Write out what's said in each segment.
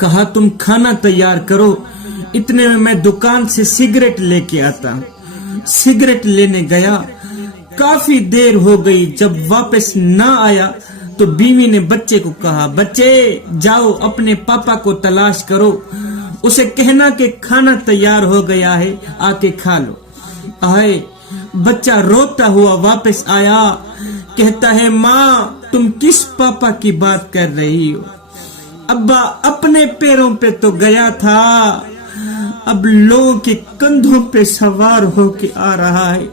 کہا تم کھانا تیار کرو، اتنے میں میں دکان سے سگریٹ لے کے آتا ہوں۔ سگریٹ لینے گیا، کافی دیر ہو گئی، جب واپس نہ آیا تو بیوی نے بچے کو کہا، بچے جاؤ اپنے پاپا کو تلاش کرو، اسے کہنا کہ کھانا تیار ہو گیا ہے، آ کے کھا لو۔ آئے بچہ روتا ہوا واپس آیا، کہتا ہے ماں تم کس پاپا کی بات کر رہی ہو؟ ابا اپنے پیروں پہ تو گیا تھا، اب لوگوں کے کندھوں پہ سوار ہو کے آ رہا ہے۔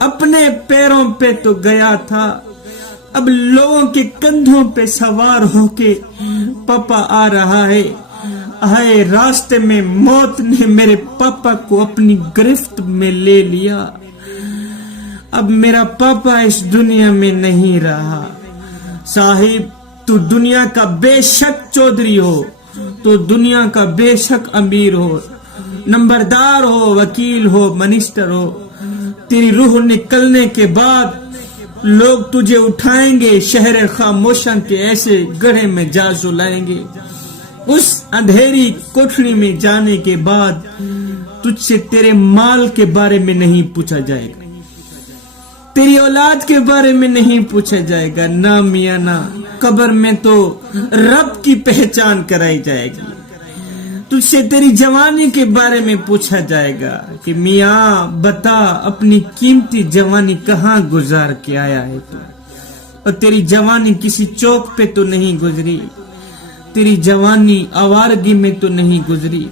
اپنے پیروں پہ تو گیا تھا، اب لوگوں کے کندھوں پہ سوار ہو کے پاپا آ رہا ہے۔ آئے راستے میں موت نے میرے پاپا کو اپنی گرفت میں لے لیا، اب میرا پاپا اس دنیا میں نہیں رہا۔ صاحب تو دنیا کا بے شک چودھری ہو، تو دنیا کا بے شک امیر ہو، نمبردار ہو، وکیل ہو، منسٹر ہو، تیری روح نکلنے کے بعد لوگ تجھے اٹھائیں گے، شہر خاموشاں کے ایسے گڑھے میں جا سلائیں گے۔ اس اندھیری کوٹھری میں جانے کے بعد تجھ سے تیرے مال کے بارے میں نہیں پوچھا جائے گا، تیری اولاد کے بارے میں نہیں پوچھا جائے گا، نہ میاں نہ۔ قبر میں تو رب کی پہچان کرائی جائے گی، تجھ سے تیری جوانی کے بارے میں پوچھا جائے گا کہ میاں بتا اپنی قیمتی جوانی کہاں گزار کے آیا ہے تو، اور تیری جوانی کسی چوک پہ تو نہیں گزری، تیری جوانی آوارگی میں تو نہیں گزری،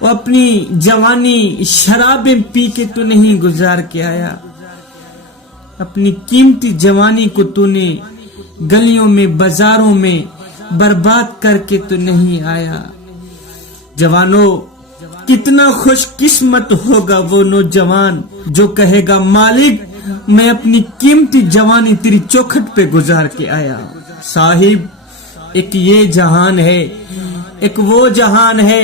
وہ اپنی جوانی شرابیں پی کے تو نہیں گزار کے آیا، اپنی قیمتی جوانی کو تو نے گلیوں میں بازاروں میں برباد کر کے تو نہیں آیا۔ جوانوں کتنا خوش قسمت ہوگا وہ نوجوان جو کہے گا مالک میں اپنی قیمتی جوانی تیری چوکھٹ پہ گزار کے آیا۔ صاحب ایک یہ جہان ہے، ایک وہ جہان ہے،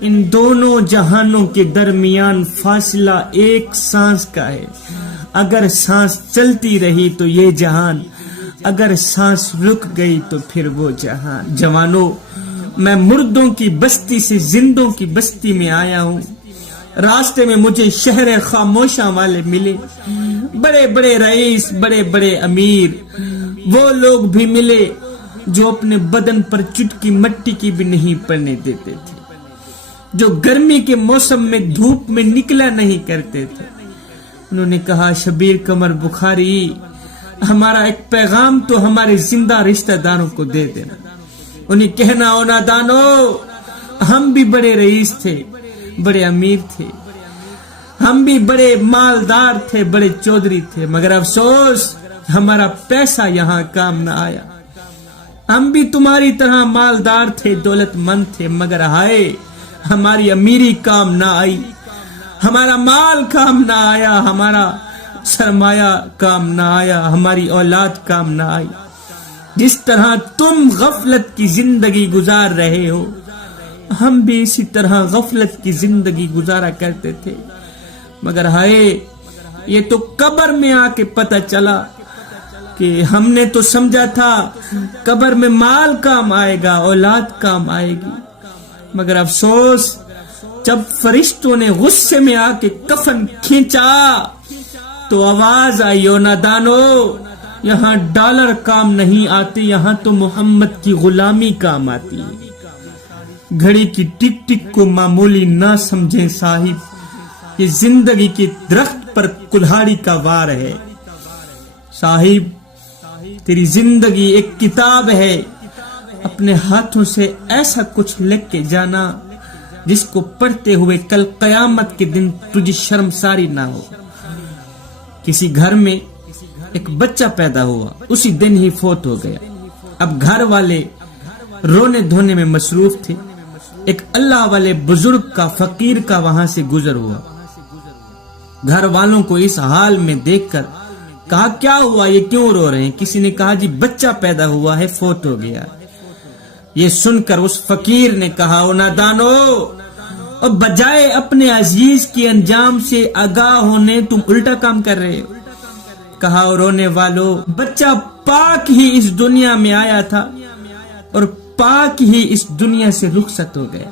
ان دونوں جہانوں کے درمیان فاصلہ ایک سانس کا ہے، اگر سانس چلتی رہی تو یہ جہان، اگر سانس رک گئی تو پھر وہ جہان۔ جوانوں میں مردوں کی بستی سے زندوں کی بستی میں آیا ہوں، راستے میں مجھے شہر خاموشاں والے ملے، بڑے بڑے رئیس، بڑے بڑے امیر، وہ لوگ بھی ملے جو اپنے بدن پر چٹکی مٹی کی بھی نہیں پڑنے دیتے تھے، جو گرمی کے موسم میں دھوپ میں نکلا نہیں کرتے تھے۔ انہوں نے کہا شبیر قمر بخاری ہمارا ایک پیغام تو ہمارے زندہ رشتہ داروں کو دے دینا۔ انہیں کہنا او نادانو ہم بھی بڑے رئیس تھے، بڑے امیر تھے، ہم بھی بڑے مالدار تھے، بڑے چودھری تھے، مگر افسوس ہمارا پیسہ یہاں کام نہ آیا۔ ہم بھی تمہاری طرح مالدار تھے، دولت مند تھے، مگر ہائے ہماری امیری کام نہ آئی، ہمارا مال کام نہ آیا، ہمارا سرمایہ کام نہ آیا، ہماری اولاد کام نہ آئی۔ جس طرح تم غفلت کی زندگی گزار رہے ہو، ہم بھی اسی طرح غفلت کی زندگی گزارا کرتے تھے، مگر ہائے یہ تو قبر میں آ کے پتہ چلا کہ ہم نے تو سمجھا تھا قبر میں مال کام آئے گا، اولاد کام آئے گی، مگر افسوس جب فرشتوں نے غصے میں آ کے کفن کھینچا تو آواز آئی او نادانو یہاں ڈالر کام نہیں آتے، یہاں تو محمد کی غلامی کام آتی ہے۔ گھڑی کی ٹک ٹک کو معمولی نہ سمجھیں صاحب، یہ زندگی کے درخت پر کلہاڑی کا وار ہے۔ صاحب تیری زندگی ایک کتاب ہے، اپنے ہاتھوں سے ایسا کچھ لکھ کے جانا جس کو پڑھتے ہوئے کل قیامت کے دن تجھے شرمساری نہ ہو۔ کسی گھر میں ایک بچہ پیدا ہوا، اسی دن ہی فوت ہو گیا۔ اب گھر والے رونے دھونے میں مصروف تھے، ایک اللہ والے بزرگ کا، فقیر کا وہاں سے گزر ہوا۔ گھر والوں کو اس حال میں دیکھ کر کہا کیا ہوا، یہ کیوں رو رہے ہیں؟ کسی نے کہا جی بچہ پیدا ہوا ہے، فوت ہو گیا۔ یہ سن کر اس فقیر نے کہا او نادانو، اور بجائے اپنے عزیز کے انجام سے آگاہ ہونے تم الٹا کام کر رہے ہو۔ کہا اور رونے والو، بچہ پاک ہی اس دنیا میں آیا تھا اور پاک ہی اس دنیا سے رخصت ہو گیا،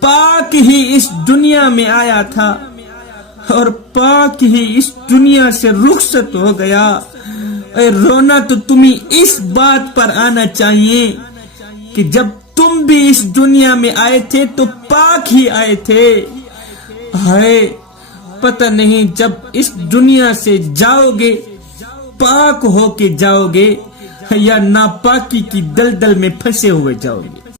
پاک ہی اس دنیا میں آیا تھا اور پاک ہی اس دنیا سے رخصت ہو گیا۔ اے رونا تو تمہیں اس بات پر آنا چاہیے کہ جب تم بھی اس دنیا میں آئے تھے تو پاک ہی آئے تھے۔ ہائے پتہ نہیں جب اس دنیا سے جاؤ گے پاک ہو کے جاؤ گے یا ناپاکی کی دلدل میں پھنسے ہوئے جاؤ گے۔